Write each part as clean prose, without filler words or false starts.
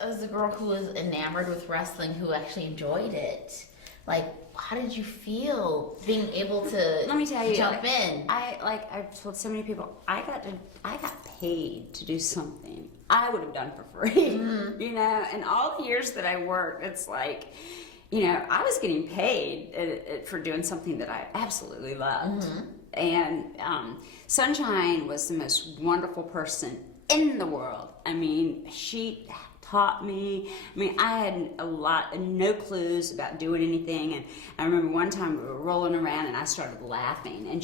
as a girl who was enamored with wrestling, who actually enjoyed it, like, how did you feel being able to Let me tell you, jump in? I've told so many people, I got paid to do something I would have done for free, you know, and all the years that I worked, it's like, you know, I was getting paid for doing something that I absolutely loved. And Sunshine was the most wonderful person in the world. I mean, she taught me. I mean, I had no clues about doing anything. And I remember one time we were rolling around and I started laughing, and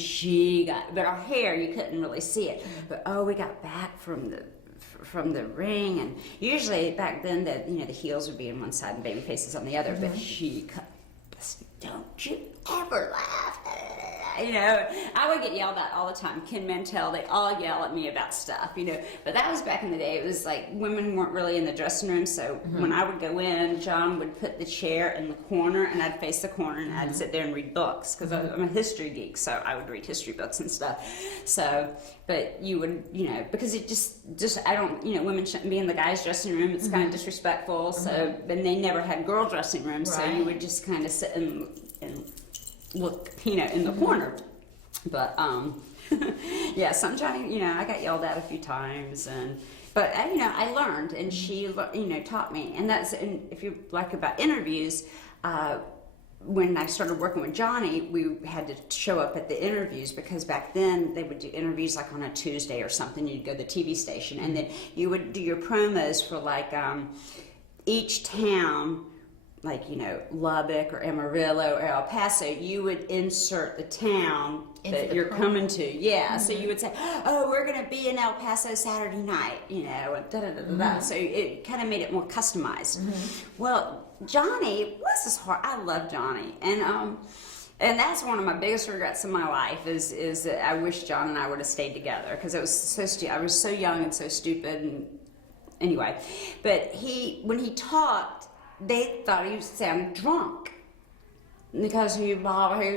but our hair, you couldn't really see it. But we got back from the ring, and usually back then the heels would be on one side and baby faces on the other. But she don't you ever laugh. You know, I would get yelled at all the time. Ken Mantell, they all yell at me about stuff, you know. But that was back in the day. It was like women weren't really in the dressing room, so when I would go in, John would put the chair in the corner, and I'd face the corner, and I'd sit there and read books, because I'm a history geek, so I would read history books and stuff. So, but you would, you know, because it just I don't, you know, women shouldn't be in the guys' dressing room. It's kind of disrespectful. So, and they never had girl dressing rooms, so you would just kind of sit and look, you know, in the corner. But yeah, sometimes, you know, I got yelled at a few times, but you know, I learned, and she, you know, taught me. And if you like about interviews, when I started working with Johnny, we had to show up at the interviews, because back then they would do interviews like on a Tuesday or something. You'd go to the TV station, and then you would do your promos for like each town, like, you know, Lubbock or Amarillo or El Paso. You would insert the town that you're coming to. Yeah, so you would say, oh, we're going to be in El Paso Saturday night, you know, and da-da-da-da-da. So it kind of made it more customized. Well, Johnny, bless his heart, I love Johnny. And that's one of my biggest regrets in my life is that I wish John and I would have stayed together, because it was so I was so young and so stupid. And anyway, but when he talked, they thought he sounded drunk, because you know,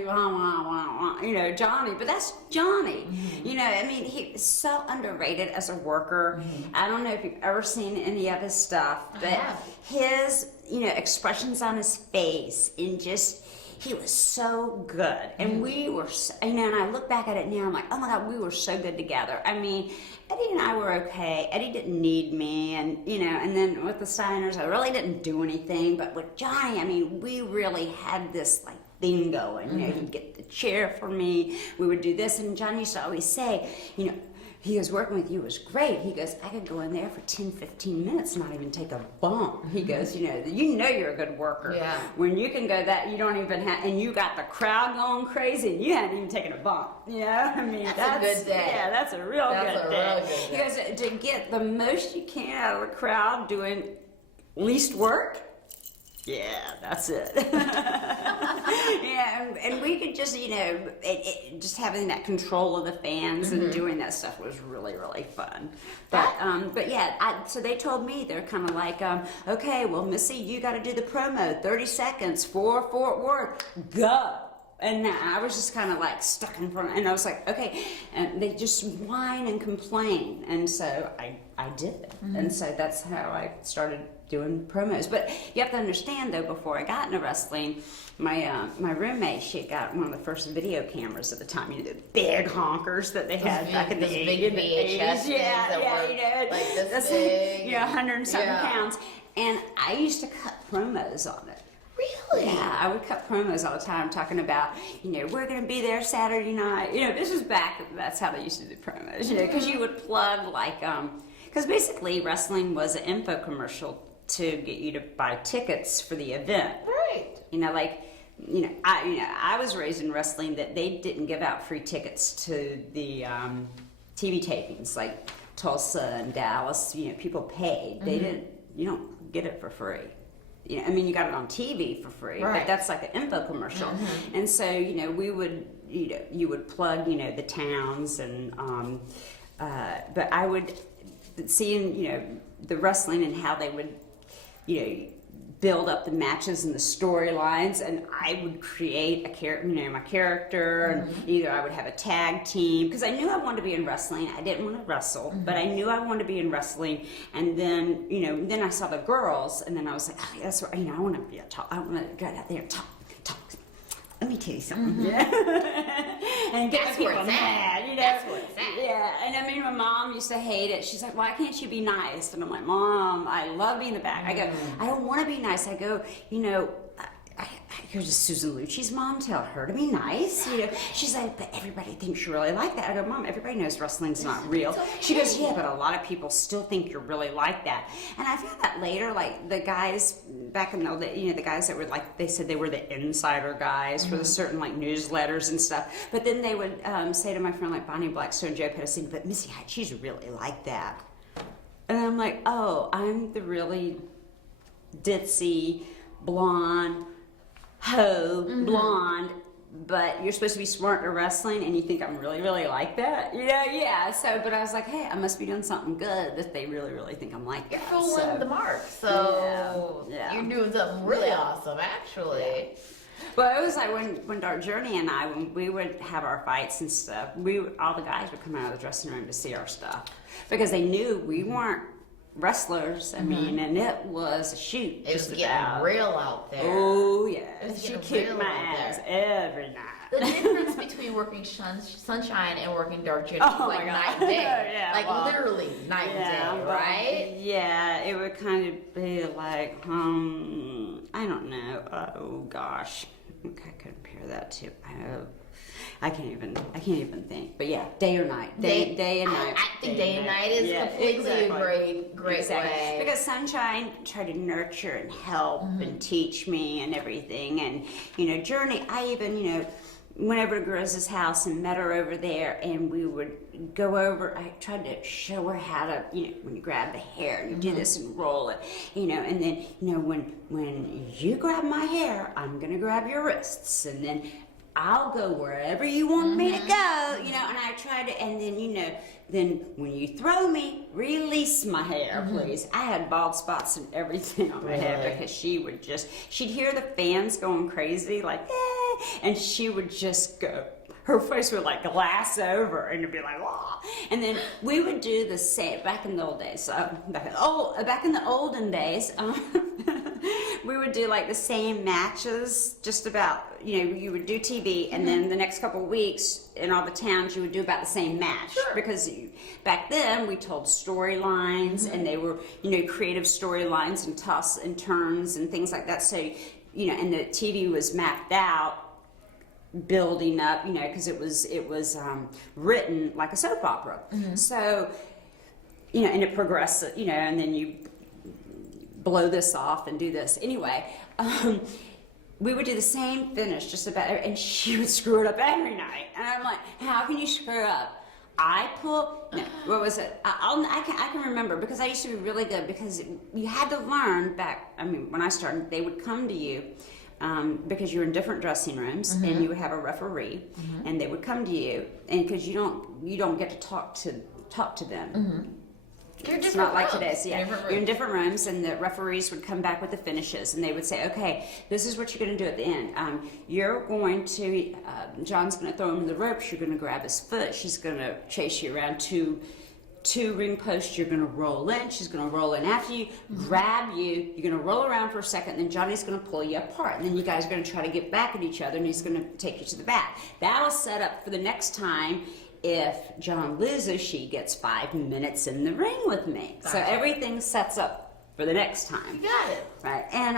Johnny, but that's Johnny. You know, I mean, he's so underrated as a worker. I don't know if you've ever seen any of his stuff, but his, you know, expressions on his face, and just, he was so good. And we were, you know, and I look back at it now, I'm like, oh my God, we were so good together. I mean, Eddie and I were okay. Eddie didn't need me, and, you know, and then with the Steiners, I really didn't do anything. But with Johnny, I mean, we really had this, like, thing going. You know, he'd get the chair for me. We would do this, and Johnny used to always say, you know, he goes, working with you was great. He goes, I could go in there for 10, 15 minutes, not even take a bump. He goes, you know you're a good worker. Yeah. When you can go that, you don't even have, and you got the crowd going crazy, and you hadn't even taken a bump. You know, I mean, that's a good day. Yeah, that's a real good day. He goes, to get the most you can out of the crowd doing least work, yeah, that's it. Yeah, and we could just, you know, just having that control of the fans and doing that stuff was really, really fun. But yeah, so they told me, they're kind of like, okay, well, Missy, you got to do the promo, 30 seconds for Fort Worth, go. And I was just kind of like stuck in front, and I was like, okay. And they just whine and complain, and so I did it. And so that's how I started doing promos. But you have to understand, though, before I got into wrestling, my roommate, she got one of the first video cameras at the time. You know, the big honkers that they had back in the 80s. Yeah, you know, like this big, you know, 100 and something pounds. And I used to cut promos on it. Really? Yeah, I would cut promos all the time, talking about, you know, we're going to be there Saturday night. You know, this was back, that's how they used to do promos, you know, because you would plug, like, because basically wrestling was an info commercial to get you to buy tickets for the event. Right. You know, like, I was raised in wrestling that they didn't give out free tickets to the TV tapings, like Tulsa and Dallas. You know, people paid. They didn't. You don't get it for free. You know, I mean, you got it on TV for free, but that's like an info commercial. And so, you know, we would, you know, you would plug, you know, the towns, and but I would seeing, you know, the wrestling and how they would, you know, build up the matches and the storylines, and I would create a character, my character, and either I would have a tag team, because I knew I wanted to be in wrestling. I didn't want to wrestle, but I knew I wanted to be in wrestling. And then, then I saw the girls, and then I was like, oh, that's what, I want to be a talk. I want to get out there and talk. Let me tell you something. And get That's people where it's mad, at. That's where it's at. Yeah, and I mean, my mom used to hate it. She's like, why can't you be nice? And I'm like, Mom, I love being the back. I go, I don't want to be nice. I go, I go to Susan Lucci's mom, tell her to be nice. She's like, but everybody thinks you really like that. I go, Mom, everybody knows wrestling's not real. She goes, yeah, but a lot of people still think you're really like that. And I found that later, like the guys back in the old day, the guys that were like, they said they were the insider guys for the certain like newsletters and stuff. But then they would say to my friend like Bonnie Blackstone, Joe Pedicini, but Missy Hyatt, she's really like that. And I'm like, oh, I'm the really ditzy, blonde, blonde, but you're supposed to be smart at wrestling, and you think I'm really, really like that? Yeah. So, but I was like, hey, I must be doing something good that they really, really think I'm like You're that. fooling the mark, so Yeah. you're doing something really awesome, actually. Well, it was like when Dark Journey and I, when we would have our fights and stuff, all the guys would come out of the dressing room to see our stuff because they knew we weren't wrestlers. I mean, and it was a shoot. It was getting real out there. Oh yeah, was she getting kicked real my out ass there. every night. The difference between working Sunshine and working Dark Journey Oh is like my God. night and day. Yeah, like well, literally night and day, right? Yeah, it would kind of be like, I don't know. Oh gosh, I could compare that to. I can't even think. But yeah, day or night, day and night. I think day and night is completely a great way. Because Sunshine tried to nurture and help and teach me and everything, and Journey. I even went over to Griz's house and met her over there, and we would go over. I tried to show her how to, when you grab the hair and you do this and roll it, and then when you grab my hair, I'm gonna grab your wrists, and then I'll go wherever you want me to go, and I try to, and then, then when you throw me, release my hair, please. I had bald spots and everything on my head because she'd hear the fans going crazy, like, eh, and she would just go, her face would like glass over and it'd be like, wah. And then we would do the same, back in the old days, back in the olden days, we would do like the same matches, just about, you would do TV, and then the next couple of weeks in all the towns you would do about the same match. Sure. Because back then we told storylines, and they were, creative storylines and twists and turns and things like that. So, and the TV was mapped out, building up, because it was written like a soap opera. So, and it progressed, and then you blow this off and do this. Anyway, we would do the same finish just about, and she would screw it up every night. And I'm like, how can you screw up? What was it? I can remember, because I used to be really good, because you had to learn back, when I started, they would come to you, because you're in different dressing rooms, and you would have a referee, and they would come to you, and because you don't get to talk to them. It's not like today. So you're in different rooms, and the referees would come back with the finishes, and they would say, okay, this is what you're going to do at the end. You're going to, John's going to throw him in the ropes, you're going to grab his foot, she's going to chase you around two ring posts, you're going to roll in, she's going to roll in after you, grab you, you're going to roll around for a second, and then Johnny's going to pull you apart, and then you guys are going to try to get back at each other, and he's going to take you to the back. That'll set up for the next time. If John loses, she gets 5 minutes in the ring with me. Gotcha. So everything sets up for the next time. You got it. Right. And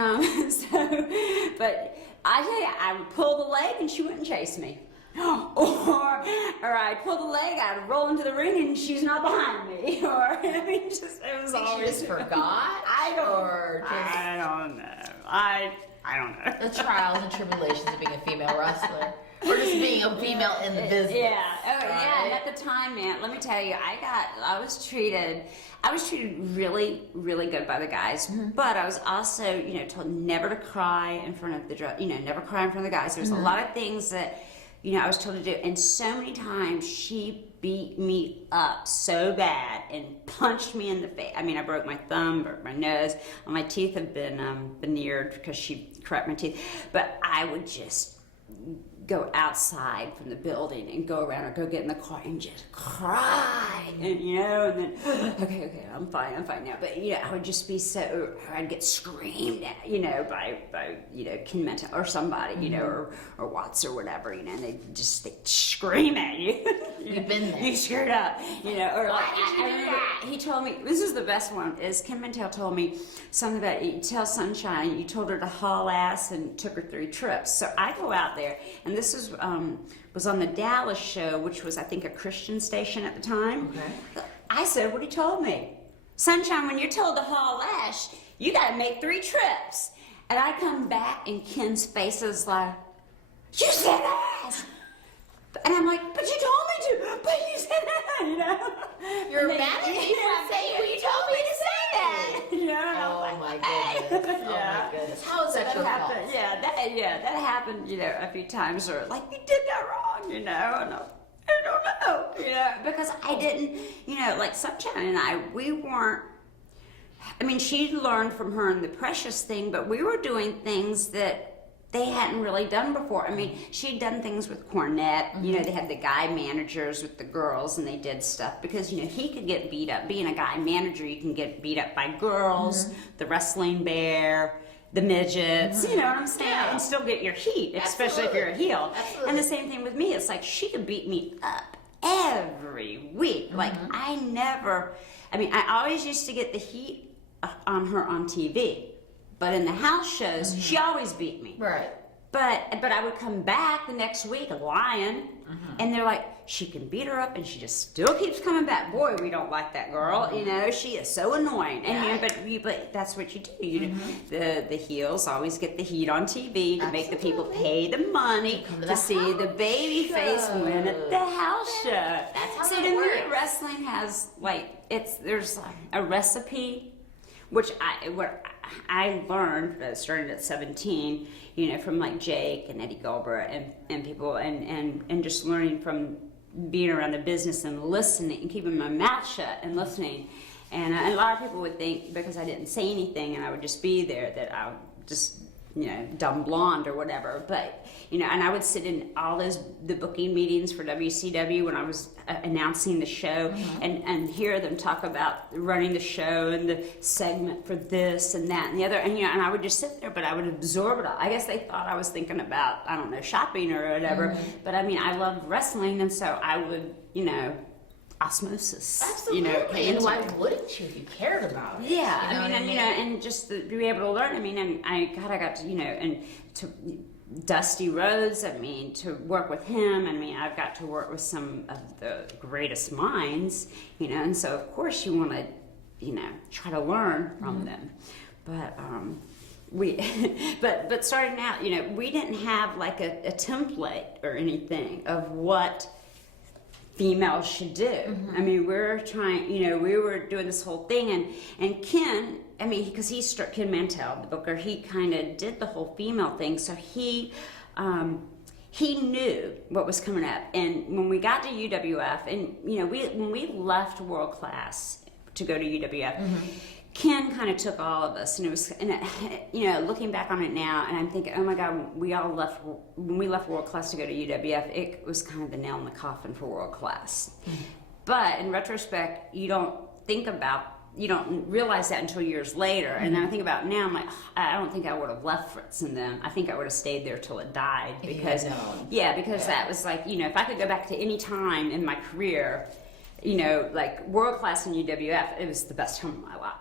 but I tell you, I would pull the leg and she wouldn't chase me. Or I'd pull the leg, I'd roll into the ring and she's not behind me. Or it was always. She just forgot. I don't know. I don't know. The trials and tribulations of being a female wrestler. Or just being a female in the business. Yeah. Yeah. And at the time, man, let me tell you, I was treated really, really good by the guys. But I was also, told never to cry in front of never cry in front of the guys. There's a lot of things that, I was told to do. And so many times she beat me up so bad and punched me in the face. I mean, I broke my thumb, broke my nose. My teeth have been veneered because she cracked my teeth. But I would just go outside from the building and go around or go get in the car and just cry. And, you know, and then, okay, I'm fine now. But, you know, I would just be so, I'd get screamed at, you know, by you know, Ken Mental or somebody, you know, or Watts or whatever, you know, and they scream at you. You've been there. You screwed up, you know, or Why like, did you do that? he told me, this is the best one, is Ken Mental told me something about, you tell Sunshine, you told her to haul ass and took her 3 trips. So I go out there, and this is, was on the Dallas show, which was, I think, a Christian station at the time. Okay. I said what he told me. Sunshine, when you're told to haul ass, you got to make 3 trips. And I come back, and Ken's face is like, you said ass. And I'm like, but you told me to. But you said that, you know. You're And mad at me for saying what you told me to say that. You know, and I was Oh like, my hey. goodness. Oh Yeah. my goodness. How is that That your fault? happened. That happened. You know, a few times, or like you did that wrong. You know, and I don't know. You know, because I didn't. You know, like Sunshine and I, we weren't. I mean, she learned from her in the Precious thing, but we were doing things that they hadn't really done before. I mean, she'd done things with Cornette. You know, they had the guy managers with the girls, and they did stuff because, you know, he could get beat up. Being a guy manager, you can get beat up by girls, the wrestling bear, the midgets, you know what I'm saying? Yeah. And still get your heat, especially if you're a heel. Absolutely. And the same thing with me. It's like she could beat me up every week. Like, I always used to get the heat on her on TV. But in the house shows, she always beat me. Right. But I would come back the next week lying, and they're like, she can beat her up, and she just still keeps coming back. Boy, we don't like that girl. You know, she is so annoying. And you know, but that's what you do. You the heels always get the heat on TV to make the people pay the money to see the baby face win at the house show. That's how So it to me, works. wrestling has there's a recipe, which I learned, started at 17, you know, from like Jake and Eddie Gilbert and people, and just learning from being around the business and listening and keeping my mouth shut and listening. And a lot of people would think because I didn't say anything and I would just be there that I would just, you know, dumb blonde or whatever. But, you know, and I would sit in all the booking meetings for WCW when I was announcing the show and hear them talk about running the show and the segment for this and that and the other. And, you know, and I would just sit there, but I would absorb it all. I guess they thought I was thinking about, I don't know, shopping or whatever. But, I mean, I loved wrestling, and so I would, you know, osmosis. Absolutely. You know, And why wouldn't you if you cared about it? yeah, You know I mean, what and, you know, and just to be able to learn. I mean, and I got to, you know, and to Dusty Rhodes. I mean, to work with him. I mean, I've got to work with some of the greatest minds. You know, and so of course you want to, you know, try to learn from them. But but starting out, you know, we didn't have like a template or anything of what females should do. I mean, we're trying, you know, we were doing this whole thing, and Ken, I mean, because Ken Mantell, the booker, he kind of did the whole female thing, so he knew what was coming up. And when we got to UWF, and you know, when we left World Class to go to UWF, Ken kind of took all of us, and it was, and you know, looking back on it now, and I'm thinking, oh my God, when we left World Class to go to UWF, it was kind of the nail in the coffin for World Class. But in retrospect, you don't realize that until years later. And then I think about it now, I'm like, I don't think I would have left Fritz and them. I think I would have stayed there till it died. Because that was like, you know, if I could go back to any time in my career, you know, like World Class and UWF, it was the best time of my life.